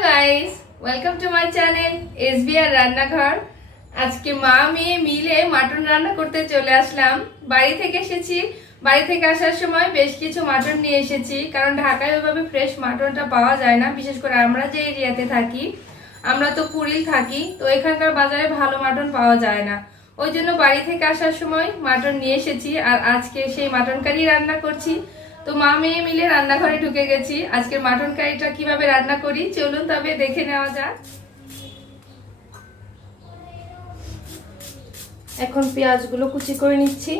guys, welcome to my channel SBR রান্নাঘর। আজকে মা মেয়ে মিলে মাটন রান্না করতে চলে আসলাম। বাড়ি থেকে এসেছি, বাড়ি থেকে আসার সময় বেশ কিছু মাটন নিয়ে এসেছি, কারণ ঢাকায় ওইভাবে ফ্রেশ মাটনটা পাওয়া যায় না। বিশেষ করে আমরা যে এরিয়াতে থাকি, আমরা তো কুড়িল থাকি, তো এখানকার বাজারে ভালো মাটন পাওয়া যায় না। ওই জন্য বাড়ি থেকে আসার সময় মাটন নিয়ে এসেছি, আর আজকে সেই মাটন কারি রান্না করছি। তো মা মেয়ে মিলে রান্নাঘরে ঢুকে গেছি। আজকের মাটন কারিটা কিভাবে রান্না করি চলুন তবে দেখে নেওয়া যাক। এখন পেঁয়াজগুলো কুচি করে নিচ্ছি।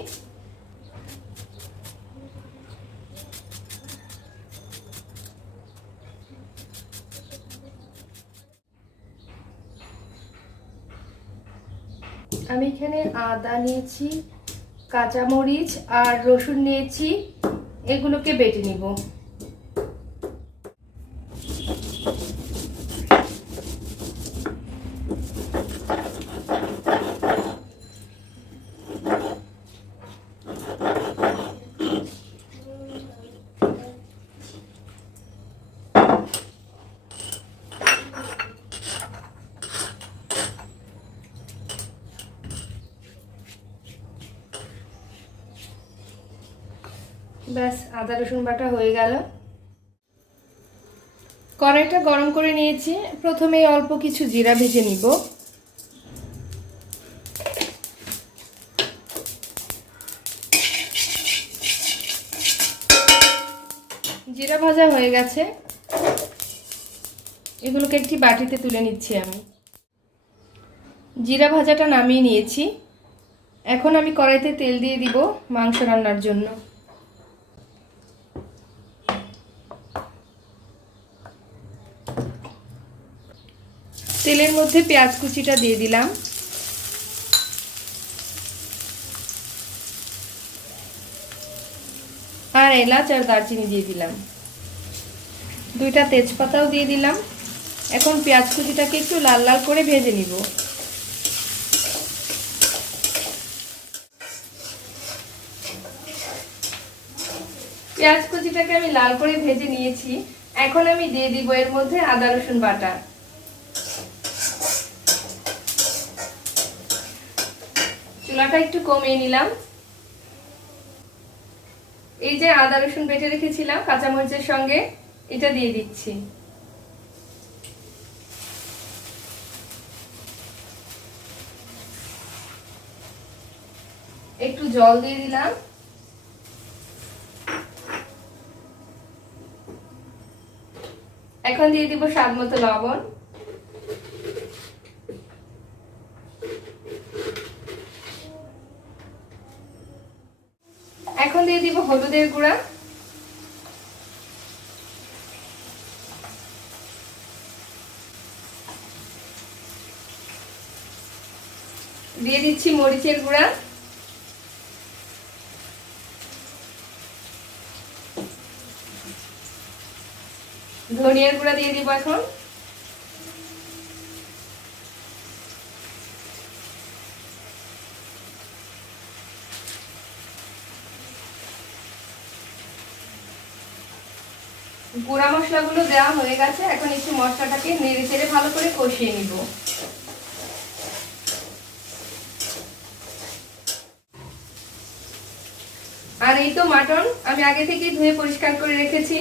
আমি এখানে আদা নিয়েছি, কাঁচামরিচ আর রসুন নিয়েছি, এগুলোকে বেটে নিব। ব্যাস, আদা রসুন বাটা হয়ে গেল। কড়াইটা গরম করে নিয়েছি। প্রথমে অল্প কিছু জিরা ভেজে নিব। জিরা ভাজা হয়ে গেছে, এগুলোকে একটি বাটিতে তুলে নিচ্ছি আমি। জিরা ভাজাটা নামিয়ে নিয়েছি। এখন আমি কড়াইতে তেল দিয়ে দিব মাংস রান্নার জন্য। তেলের মধ্যে পেঁয়াজ কুচিটা দিয়ে দিলাম, আর এলাচ আর দারচিনি দিয়ে দিলাম, দুইটা তেজপাতাও দিয়ে দিলাম। এখন পেঁয়াজ কুচিটাকে একটু লাল লাল করে ভেজে নিব। পেঁয়াজ কুচিটাকে আমি লাল করে ভেজে নিয়েছি। এখন আমি দিয়ে দিব এর মধ্যে আদা রসুন বাটা। চুলাটা একটু কমিয়ে নিলাম। এই যে আদা রসুন বেটে রেখেছিলাম কাঁচামরিচের সঙ্গে, এটা দিয়ে দিচ্ছি। একটু জল দিয়ে দিলাম। এখন দিয়ে দিব স্বাদ মতো লবণ। এখন দিয়ে দিব হলুদের গুঁড়া, দিয়ে দিচ্ছি মরিচের গুঁড়া, ধনিয়ার গুঁড়া দিয়ে দিব। এখন গুঁড়া মশলাগুলো দেওয়া হয়ে গেছে। এখন একটু মশলাটাকে নেড়ে চেড়ে ভালো করে কষিয়ে নিব। আর এই তো মাটন আমি আগে থেকে ধুয়ে পরিষ্কার করে রেখেছি।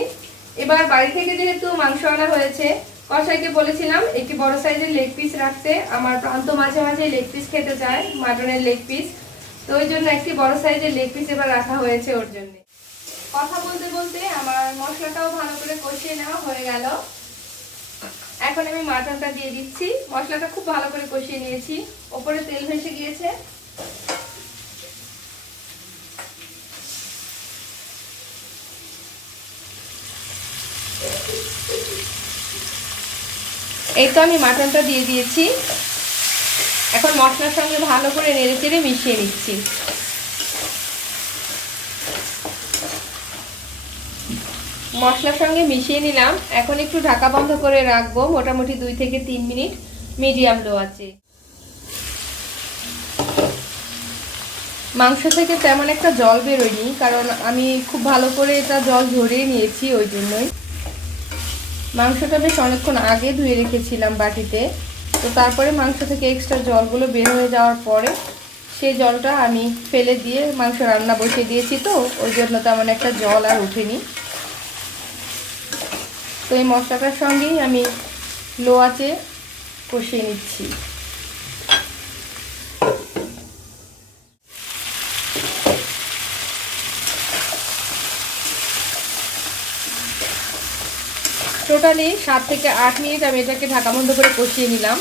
এবার বাড়ি থেকে যেহেতু মাংস আনা হয়েছে, কসাইকে বলেছিলাম একটি বড় সাইজের লেগ পিস রাখতে। আমার প্রান্ত মাঝে মাঝে লেগ পিস খেতে চায়, মাটনের লেগ পিস, তো ওই জন্য একটি বড় সাইজের লেগ পিস এবার রাখা হয়েছে ওর জন্য। কথা বলতে বলতে আমার মশলাটাও ভালো করে কষিয়ে নেওয়া হয়ে গেল। এখন আমি মাটনটা দিয়ে দিচ্ছি। মশলাটা খুব ভালো করে কষিয়ে নিয়েছি, ওপরে তেল ভেসে গিয়েছে। এই তো আমি মাটনটা দিয়ে দিয়েছি। এখন মশলার সঙ্গে ভালো করে নেড়ে চেড়ে মিশিয়ে নিচ্ছি। মশলার সঙ্গে মিশিয়ে নিলাম। এখন একটু ঢাকা বন্ধ করে রাখবো মোটামুটি 2 থেকে 3 মিনিট মিডিয়াম লো আছে। মাংস থেকে তেমন একটা জল বেরোয়নি, কারণ আমি খুব ভালো করে এটা জল ঝরিয়ে নিয়েছি, ওই জন্যই। মাংসটা বেশ অনেকক্ষণ আগে ধুয়ে রেখেছিলাম বাটিতে। তো তারপরে মাংস থেকে এক্সট্রা জলগুলো বের হয়ে যাওয়ার পরে সেই জলটা আমি ফেলে দিয়ে মাংস রান্না বসিয়ে দিয়েছি, তো ওই জন্য তেমন একটা জল আর ওঠেনি। তো এই মশলাটার সঙ্গেই আমি লো আঁচে কষিয়ে নিচ্ছি। টোটালি 7 থেকে 8 মিনিট আমি এটাকে ঢাকা বন্ধ করে কষিয়ে নিলাম।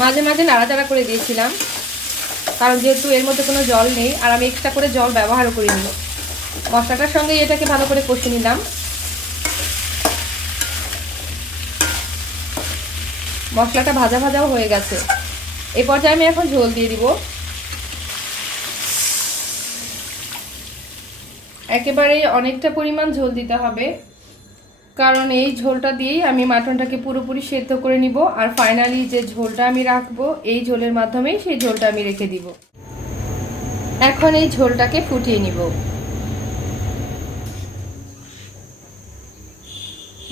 মাঝে মাঝে নাড়াচাড়া করে দিয়েছিলাম, কারণ যেহেতু এর মধ্যে কোনো জল নেই আর আমি এক্সট্রা করে জল ব্যবহারও করিনি। মশলাটার সঙ্গে এটাকে ভালো করে কষিয়ে নিলাম। মশলাটা ভাজা ভাজাও হয়ে গেছে। এই পর্যায়ে আমি এখন ঝোল দিয়ে দিব। একেবারে অনেকটা পরিমাণ ঝোল দিতে হবে, কারণ এই ঝোলটা দিয়েই আমি মাটনটাকে পুরোপুরি সেদ্ধ করে নিব। আর ফাইনালি যে ঝোলটা আমি রাখবো, এই ঝোলের মাধ্যমেই সেই ঝোলটা আমি রেখে দিব। এখন এই ঝোলটাকে ফুটিয়ে নিব।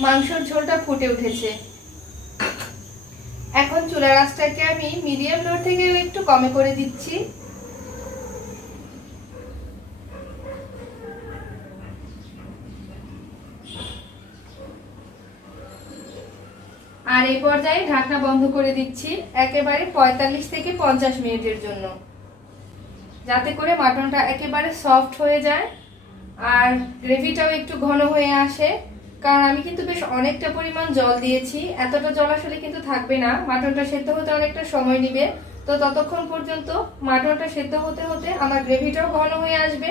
মাংসের ঝোলটা ফুটে উঠেছে। এখন চুলার আঁচটাকে আমি মিডিয়াম লো থেকে একটু কমে করে দিচ্ছি। আর এই পর্যায়ে ঢাকনা বন্ধ করে দিচ্ছি একেবারে 45 থেকে 50 মিনিটের জন্য, যাতে করে মাটনটা একেবারে সফট হয়ে যায় আর গ্রেভিটাও একটু ঘন হয়ে আসে। কারণ আমি কিন্তু বেশ অনেকটা পরিমাণ জল দিয়েছি, এতটা জল আসলে কিন্তু থাকবে না। মাটনটা সেদ্ধ হতে অনেকটা সময় নেবে, তো ততক্ষণ পর্যন্ত মাটনটা সেদ্ধ হতে হতে আমার গ্রেভিটাও ঘন হয়ে আসবে।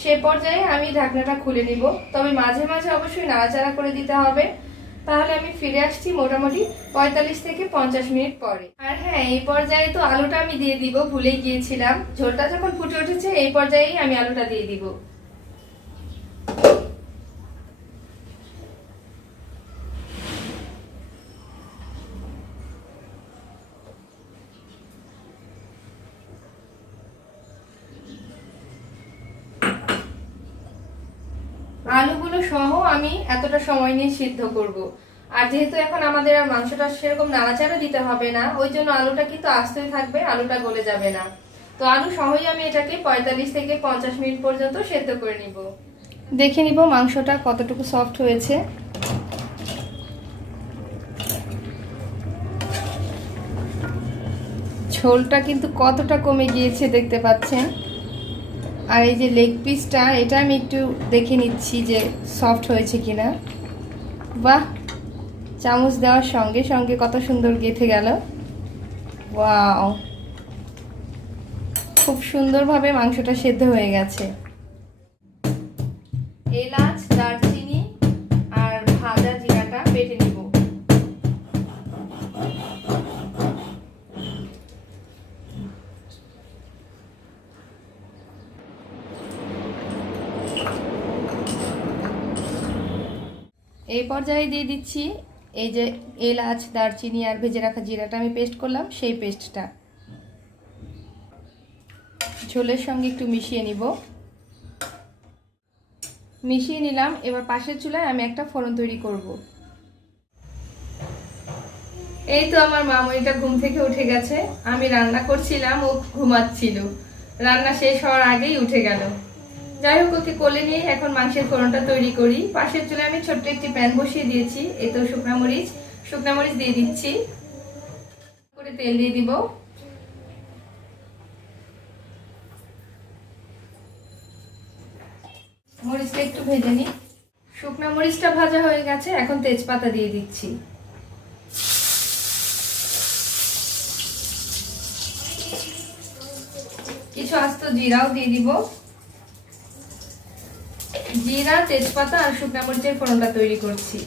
সে পর্যায়ে আমি ঢাকনাটা খুলে নিব, তবে মাঝে মাঝে অবশ্যই নাড়াচাড়া করে দিতে হবে। তাহলে আমি ফিরে আসছি মোটামুটি 45 থেকে 50 মিনিট পরে। আর হ্যাঁ, এই পর্যায়ে তো আলুটা আমি দিয়ে দিব, ভুলেই গিয়েছিলাম। ঝোলটা যখন ফুটে উঠেছে এই পর্যায়েই আমি আলুটা দিয়ে দিব। আলুগুলো সহ আমি এতটা সময় নিয়ে সিদ্ধ করব। আর যেহেতু এখন আমাদের আর মাংসটা সেরকম নাড়াচাড়া দিতে হবে না, ওই জন্য আলুটা কিন্তু আস্তেই থাকবে, আলুটা গলে যাবে না। তো আলু সহই আমি এটাকে 45 থেকে 50 মিনিট পর্যন্ত সেদ্ধ করে নিব। দেখে নিব মাংসটা কতটুকু সফট হয়েছে। ঝোলটা কিন্তু কতটা কমে গিয়েছে দেখতে পাচ্ছেন। আর এই যে লেগ পিসটা, এটা আমি একটু দেখে নিচ্ছি যে সফট হয়েছে কিনা। বাহ, চামচ দেওয়ার সঙ্গে সঙ্গে কত সুন্দর গেঁথে গেল। ওয়াও, খুব সুন্দরভাবে মাংসটা সেদ্ধ হয়ে গেছে। এলাচ, দারচিনি আর ভাজা জিরাটা বেটে নিব। এই পর্যায়ে দিয়ে দিচ্ছি এই যে এলাচ, দারচিনি আর ভেজে রাখা জিরাটা আমি পেস্ট করলাম, সেই পেস্টটা ঝোলের সঙ্গে একটু মিশিয়ে নিব। মিশিয়ে নিলাম। এবার পাশের চুলায় আমি একটা ফোড়ন তৈরি করব। এই তো আমার মামুনিটা ঘুম থেকে উঠে গেছে। আমি রান্না করছিলাম, ও ঘুমাচ্ছিল। রান্না শেষ হওয়ার আগেই উঠে গেল। যাই হোক, ওকে কোলে নিয়ে এখন মাংসের ফোড়নটা তৈরি করি। পাশের চুলায় আমি ছোট্ট একটি প্যান বসিয়ে দিয়েছি। এই তো শুকনা মরিচ দিয়ে দিচ্ছি, করে তেল দিয়ে দিব। মরিচটা একটু ভেজে নিই। শুকনা মরিচটা ভাজা হয়ে গেছে, এখন তেজপাতা দিয়ে দিচ্ছি। কিছু আস্ত জিরাও দিয়ে দিব। জিরা, তেজপাতা আর শুকনা মরিচের ফোড়নটা তৈরি করছি।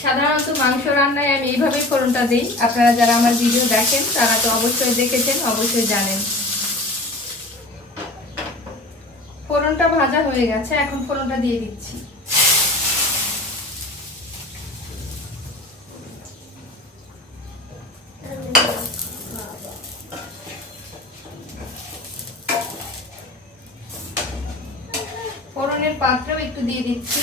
সাধারণত মাংস রান্নায় আমি এইভাবেই ফোড়নটা দিই। আপনারা যারা আমার ভিডিও দেখেন তারা তো অবশ্যই দেখেছেন, অবশ্যই জানেন। ফোড়নটা ভাজা হয়ে গেছে, এখন ফোড়নটা দিয়ে দিচ্ছি। ফোড়নের পাত্রও একটু দিয়ে দিচ্ছি।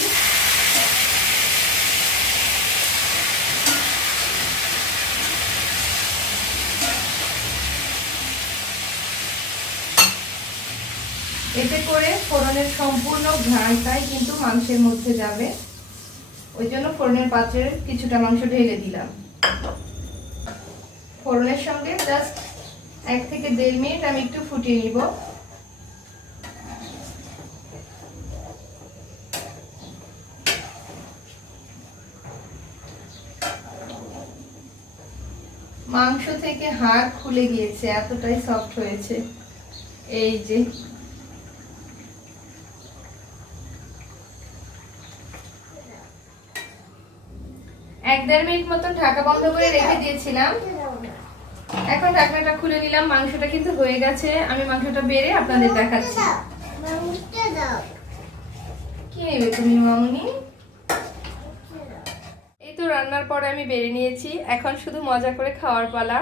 এতে করে ফোড়নের সম্পূর্ণ ঘ্রাণটাই কিন্তু মাংসের মধ্যে যাবে। ওই জন্য ফোড়নের পাত্রে কিছুটা মাংস ঢেলে দিলাম। ফোড়নের সঙ্গে জাস্ট 1 থেকে 1.5 মিনিট আমি একটু ফুটিয়ে নিব। মাংস থেকে হাড় খুলে গিয়েছে, এতটাই সফট হয়েছে। এই যে এক 1.5 মিনিট মতো ঢাকা বন্ধ করে রেখে দিয়েছিলাম। এখন ঢাকনাটা খুলে নিলাম। মাংসটা কিন্তু হয়ে গেছে। আমি মাংসটা বেড়ে আপনাদের দেখাচ্ছি। কি নেবে তুমি মামুনি? এই তো রান্নার পরে আমি বেড়ে নিয়েছি, এখন শুধু মজা করে খাওয়ার পালা।